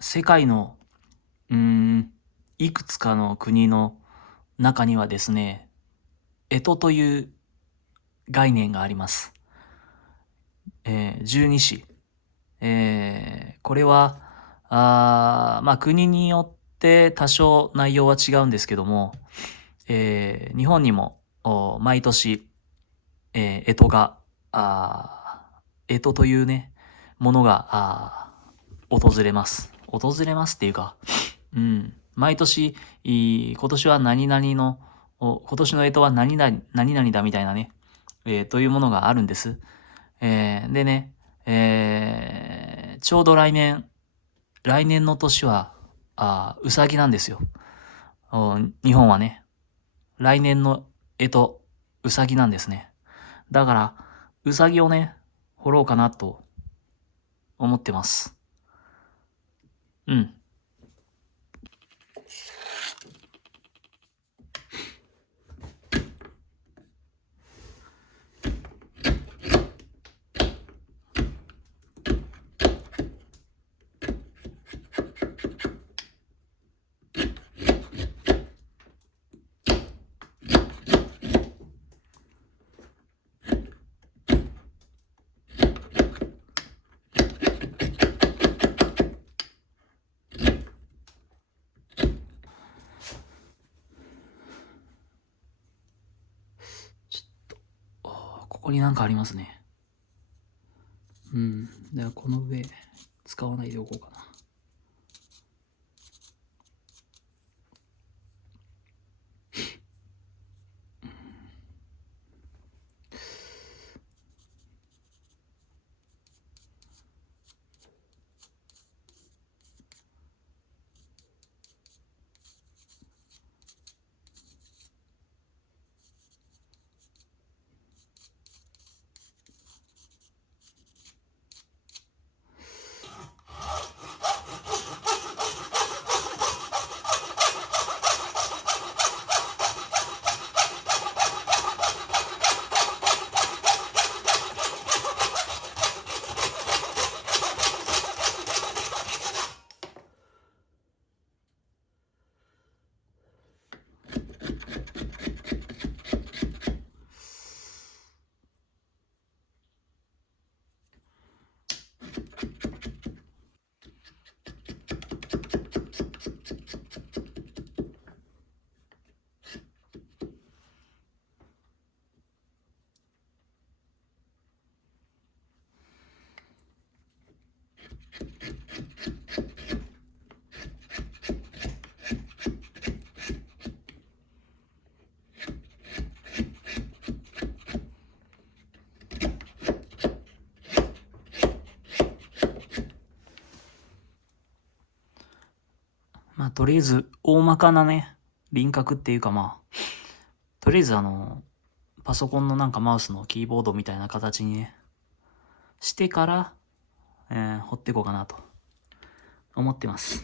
世界の、うーん、いくつかの国の中にはですね、干支という概念があります。十二支。これは、まあ、国によって多少内容は違うんですけども、日本にも毎年、干支が、干支というね、ものが、訪れます。訪れますっていうか、毎年、今年は何々の、今年の干支は何々だみたいなね、というものがあるんです。でね、ちょうど来年の年は、うさぎなんですよ。日本はね、来年の干支、うさぎなんですね。だから、うさぎをね、掘ろうかなと思ってます。うん。ここになんかありますね。ではこの上、使わないでおこうかな。まあ、とりあえず、大まかなね、輪郭っていうかまあ、とりあえずパソコンのなんかマウスのキーボードみたいな形にね、してから、彫っていこうかなと思ってます。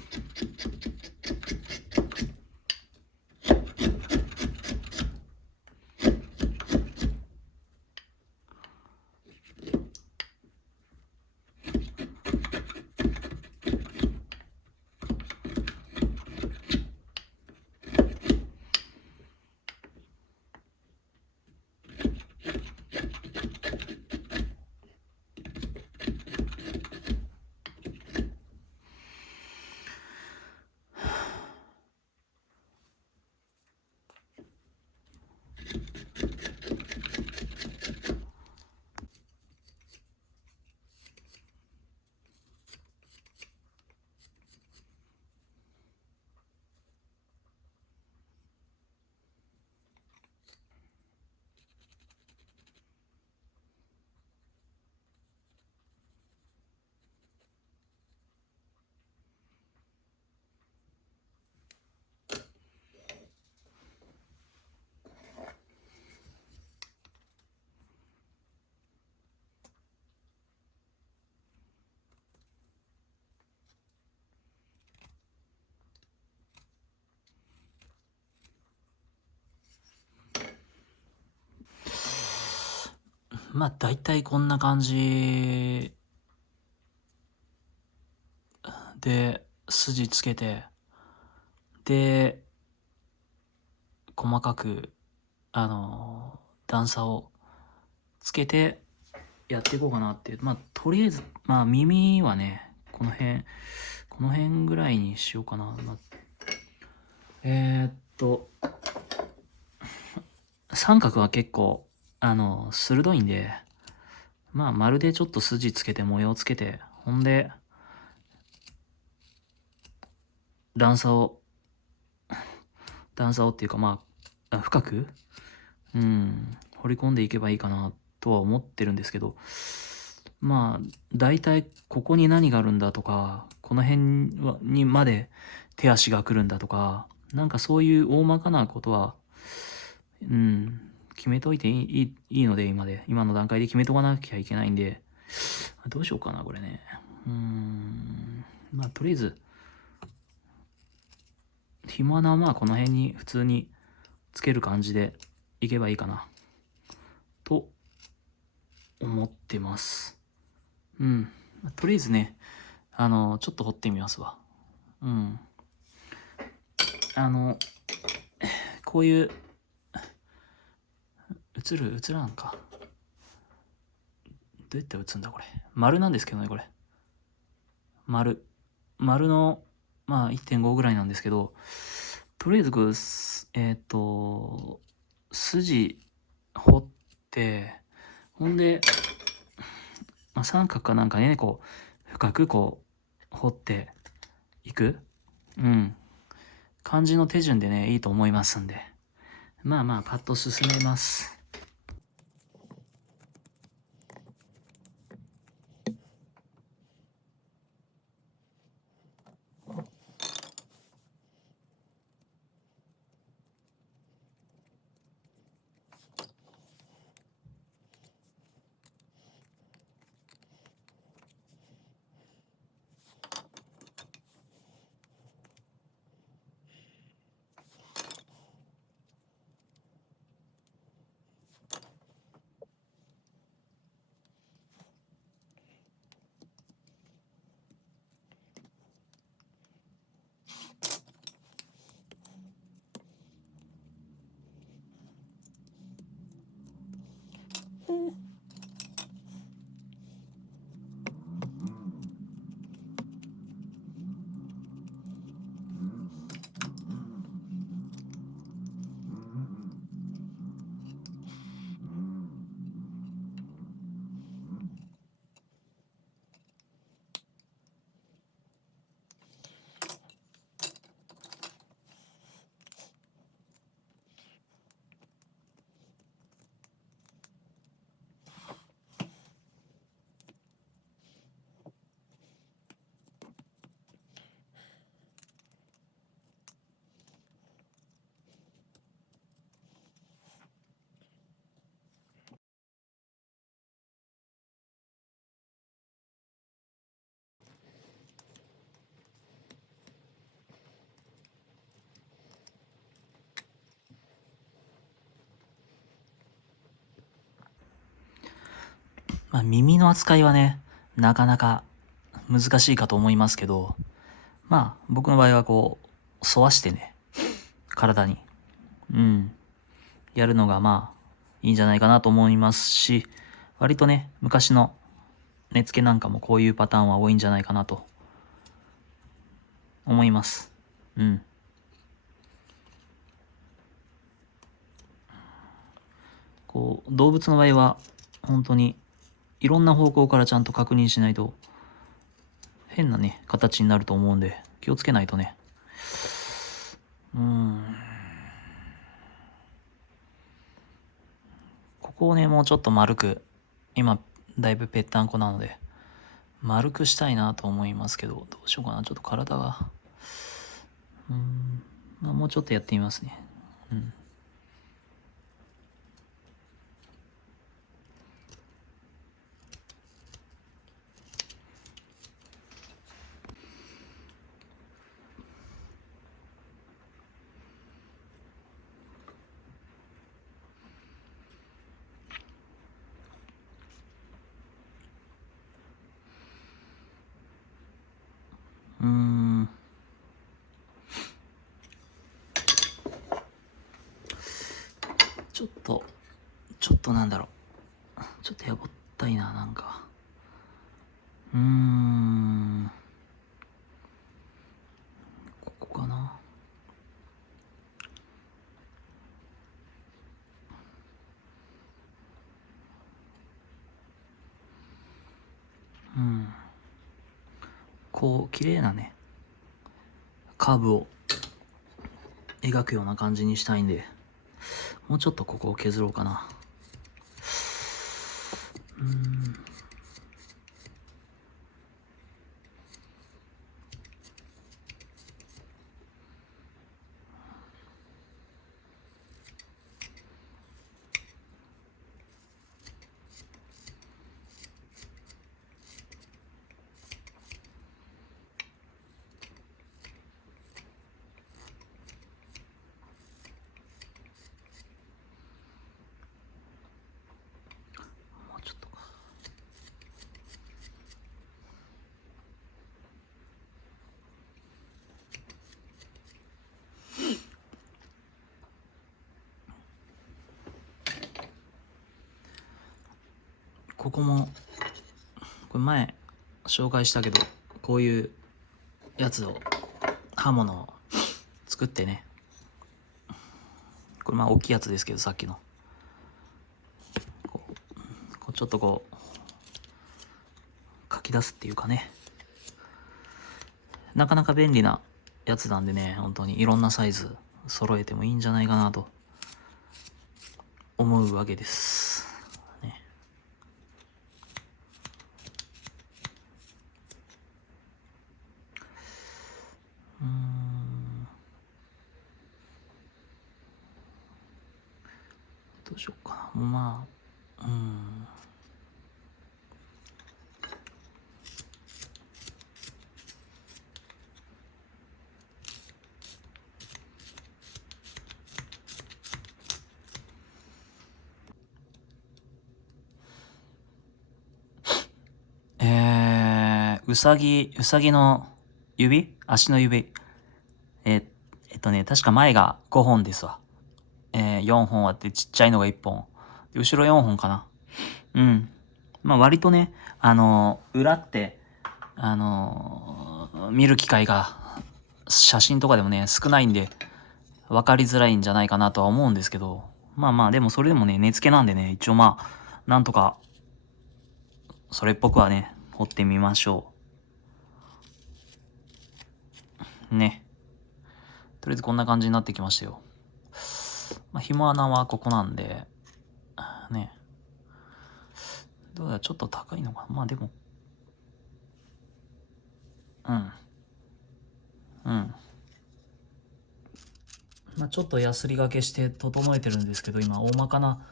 まあ、大体こんな感じで、筋つけて、で、細かく、段差をつけてやっていこうかなっていう。まあ、とりあえず、まあ、耳はね、この辺ぐらいにしようかな。三角は結構、鋭いんで、まあ、丸でちょっと筋つけて模様つけて、ほんで、段差をっていうか、まあ、深く、掘り込んでいけばいいかなとは思ってるんですけど、まあ、大体ここに何があるんだとか、この辺にまで手足が来るんだとか、なんかそういう大まかなことは、決めといていいので、今の段階で決めとかなきゃいけないんで、どうしようかな、これね。まあ、とりあえず、暇な、まあ、この辺に普通につける感じでいけばいいかな、と思ってます。とりあえずね、ちょっと掘ってみますわ。こういう、映らんか。どうやって映んだこれ。丸なんですけどね、これ。丸の、まあ1.5ぐらいなんですけど、とりあえず筋掘って、ほんで、まあ、三角かなんかね、こう、深くこう、掘っていく。感じの手順でね、いいと思いますんで。まあまあ、パッと進めます。まあ、耳の扱いはね、なかなか難しいかと思いますけど、まあ、僕の場合はこう、沿わしてね、体に、やるのがまあ、いいんじゃないかなと思いますし、割とね、昔の根付けなんかもこういうパターンは多いんじゃないかなと思います。こう、動物の場合は、本当に、いろんな方向からちゃんと確認しないと、変なね、形になると思うんで、気をつけないとね。ここをね、もうちょっと丸く、今、だいぶぺったんこなので、丸くしたいなと思いますけど、どうしようかな。ちょっと体が、まあ、もうちょっとやってみますね。となんだろう。ちょっとやぼったいな、なんか。ここかな。こう、綺麗なね、カーブを描くような感じにしたいんで、もうちょっとここを削ろうかな。もうちょっとか。ここも、これ前紹介したけど、こういうやつを、刃物を作ってね、これまあ大きいやつですけど、さっきの。こうちょっとこう、書き出すっていうかね。なかなか便利なやつなんでね、本当にいろんなサイズ揃えてもいいんじゃないかなと思うわけです。ね、どうしようかな。まあ、うさぎの足の指。確か前が5本ですわ。4本あってちっちゃいのが1本。後ろ4本かな。まあ割とね、裏って、見る機会が写真とかでもね、少ないんで、分かりづらいんじゃないかなとは思うんですけど、まあまあ、でもそれでもね、根付けなんでね、一応まあ、なんとか、それっぽくはね、彫ってみましょう。ね。とりあえずこんな感じになってきましたよ。まあ、紐穴はここなんで、ね。どうだ、ちょっと高いのかな。まあでも、まあちょっとヤスリがけして整えてるんですけど、今、大まかな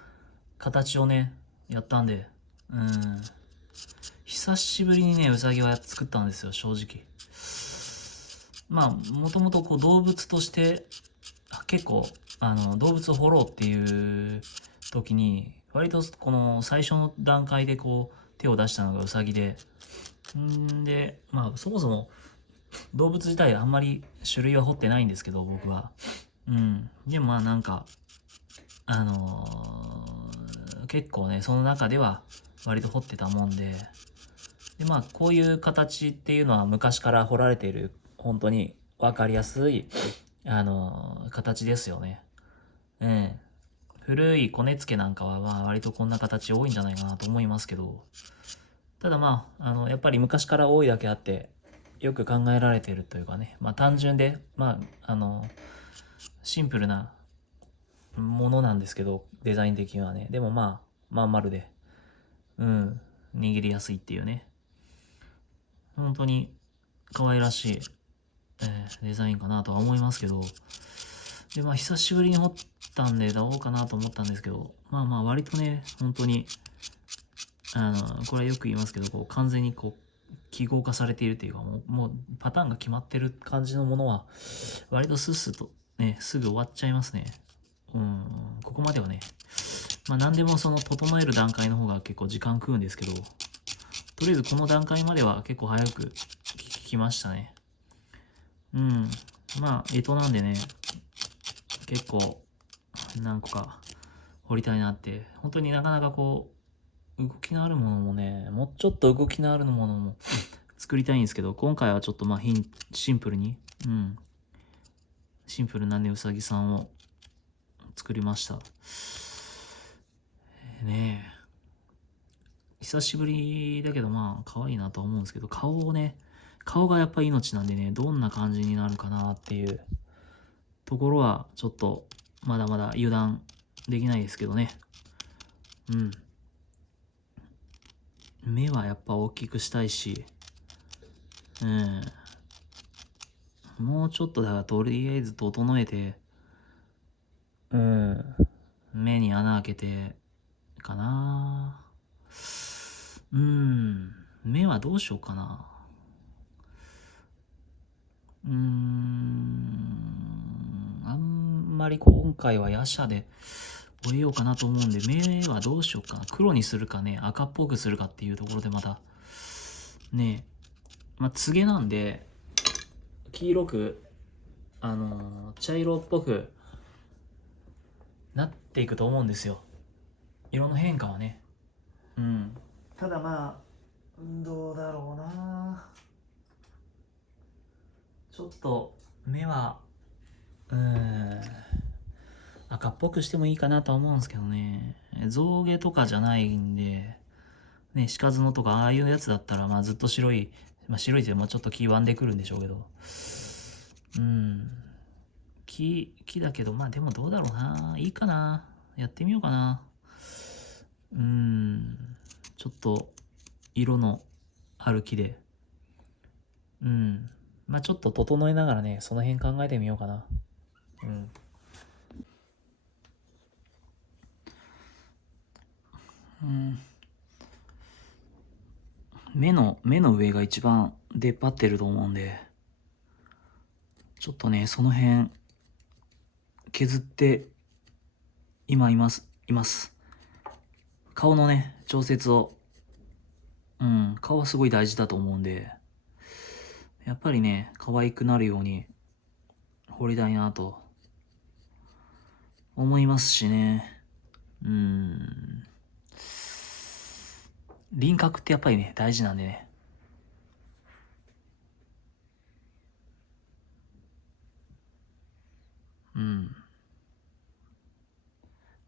形をね、やったんで、久しぶりにね、うさぎは作ったんですよ、正直。まあ、もともとこう動物として、結構、動物を掘ろうっていう時に、割とこの最初の段階でこう、手を出したのがウサギで、で、まあ、そもそも動物自体あんまり種類は掘ってないんですけど、僕は。でもまあなんか、結構ね、その中では割と掘ってたもんで、でまあこういう形っていうのは昔から掘られている本当に分かりやすい形ですよね。古いコネ付けなんかはまあ割とこんな形多いんじゃないかなと思いますけど、ただまあやっぱり昔から多いだけあってよく考えられているというかね、まあ単純でまあシンプルなものなんですけど、デザイン的にはね、でもまあまん丸で握りやすいっていうね、本当に可愛らしい、デザインかなとは思いますけど、でまあ久しぶりに掘ったんでどうかなと思ったんですけど、まあまあ割とね、本当にこれはよく言いますけど、こう完全にこう記号化されているというか、もうパターンが決まってる感じのものは割とスッスとね、すぐ終わっちゃいますね。ここまではね、まあ何でもその整える段階の方が結構時間食うんですけど、とりあえずこの段階までは結構早く聞きましたね。まあ干支なんでね、結構何個か掘りたいなって。本当になかなかこう、動きのあるものもね、もうちょっと動きのあるものも作りたいんですけど、今回はちょっとまあシンプルに、シンプルなね、うさぎさんを作りました。ねえ。久しぶりだけどまあ可愛いなとは思うんですけど、顔がやっぱ命なんでね、どんな感じになるかなっていうところはちょっとまだまだ油断できないですけどね。目はやっぱ大きくしたいし、もうちょっとだからとりあえず整えて、目に穴開けて、かな。目はどうしようかな。あんまり今回は夜叉で終えようかなと思うんで、目はどうしようかな。黒にするかね、赤っぽくするかっていうところでまた、ねまあ、つげなんで、黄色く、茶色っぽくなっていくと思うんですよ。色の変化はね。ただまあ、どうだろうな。ちょっと、目は、赤っぽくしてもいいかなとは思うんですけどね。象牙とかじゃないんで、ね、鹿角とかああいうやつだったら、まあずっと白い、まあ白いってもうちょっと黄わんでくるんでしょうけど。木だけど、まあでもどうだろうな。いいかな。やってみようかな。ちょっと、色のある木で。まあちょっと整えながらね、その辺考えてみようかな。目の上が一番出っ張ってると思うんで、ちょっとね、その辺、削っています。顔のね、調節を、顔はすごい大事だと思うんで、やっぱりね、可愛くなるように彫りたいなと思いますしね。輪郭ってやっぱりね、大事なんでね。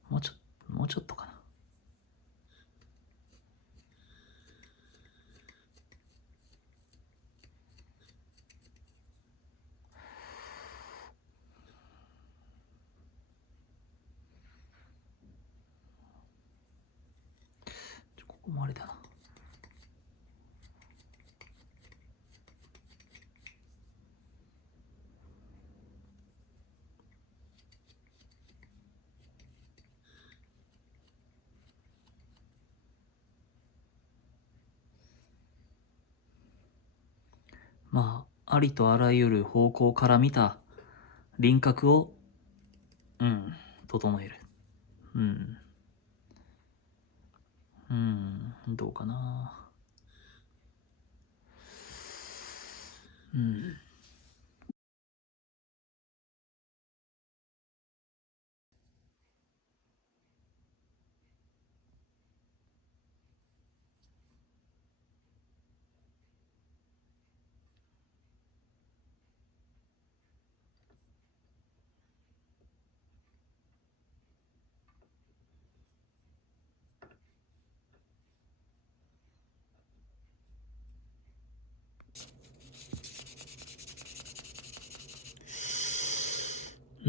もうちょ、もうちょっとかな。ここもあれだな。まあ、ありとあらゆる方向から見た輪郭を、整える。どうかな。う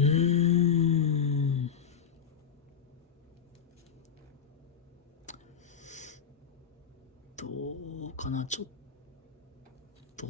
ーん。どうかな、ちょっと。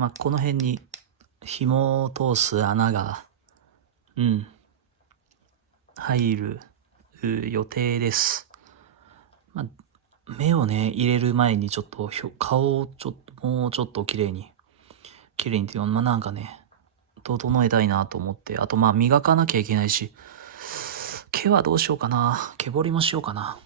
まあ、この辺に紐を通す穴が、入る予定です。まあ、目をね、入れる前にちょっと顔をもうちょっと綺麗にっていうのは、なんかね、整えたいなと思って、あと磨かなきゃいけないし、毛はどうしようかな。毛彫りもしようかな。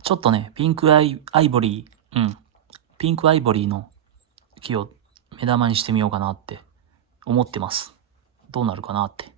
ちょっとね、ピンクアイボリーの木を目玉にしてみようかなって思ってます。どうなるかなって。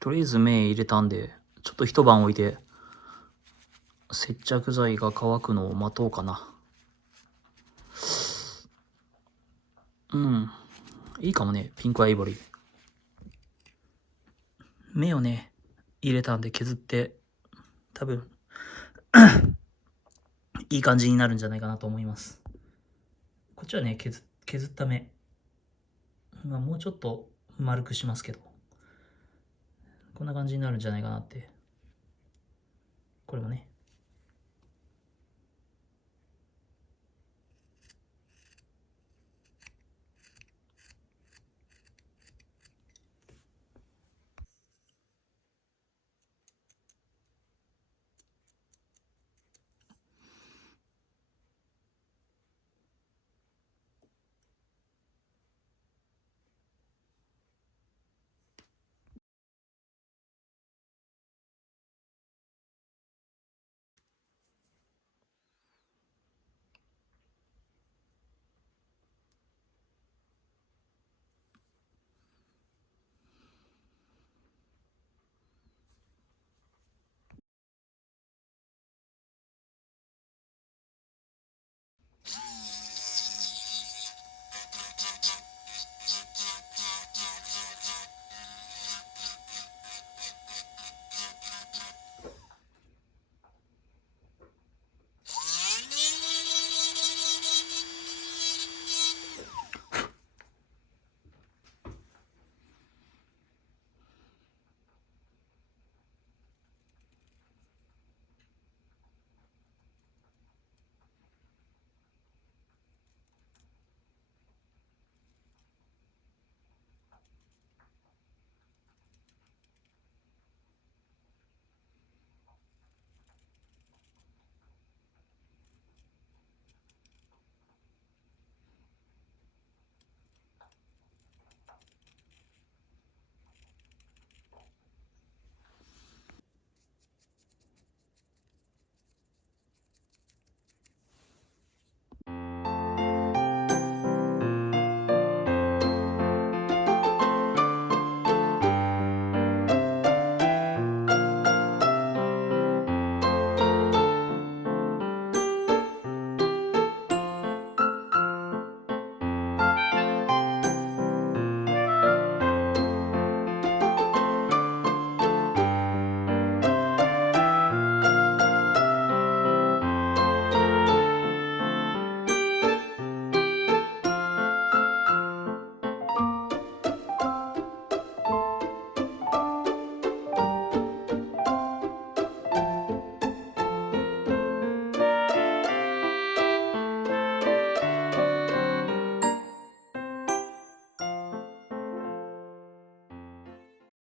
とりあえず目入れたんで、ちょっと一晩置いて、接着剤が乾くのを待とうかな。いいかもね、ピンクアイボリー。目をね、入れたんで削って、多分、いい感じになるんじゃないかなと思います。こっちはね、削った目。もうちょっと丸くしますけど、こんな感じになるんじゃないかなって。これもね、